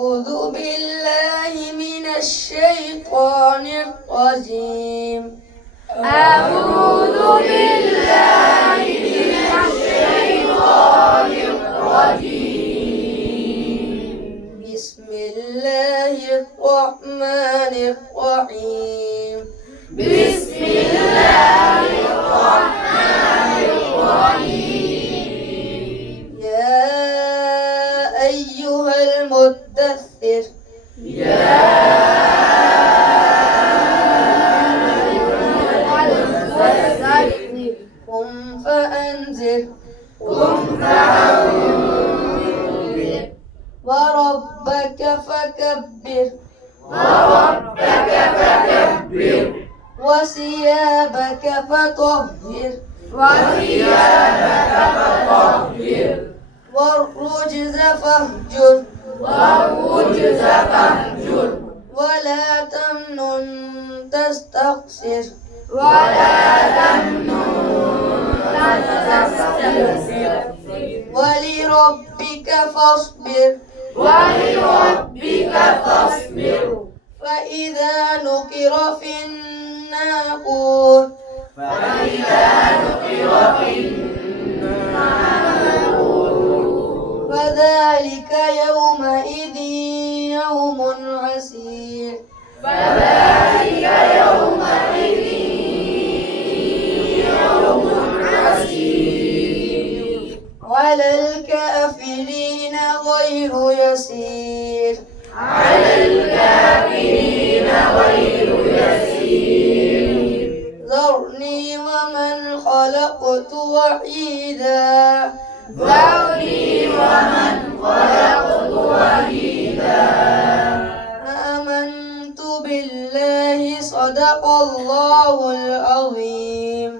أعوذ بالله من الشيطان الرجيم. أعوذ بالله من الشيطان الرجيم. بسم الله الرحمن الرحيم. بسم الله الرحمن الرحيم. يا أيها المدثر يا قم فأنذر وربك فكبر وثيابك فطهر والرجز فاهجر ولا تمنن تستكثر ولربك فاصبر فإذا نقر في الناقور فذلك يومئذ يوم عسير على الكافرين غير يسير ذرني ومن خلقت وحيدا آمنت بالله صدق الله العظيم.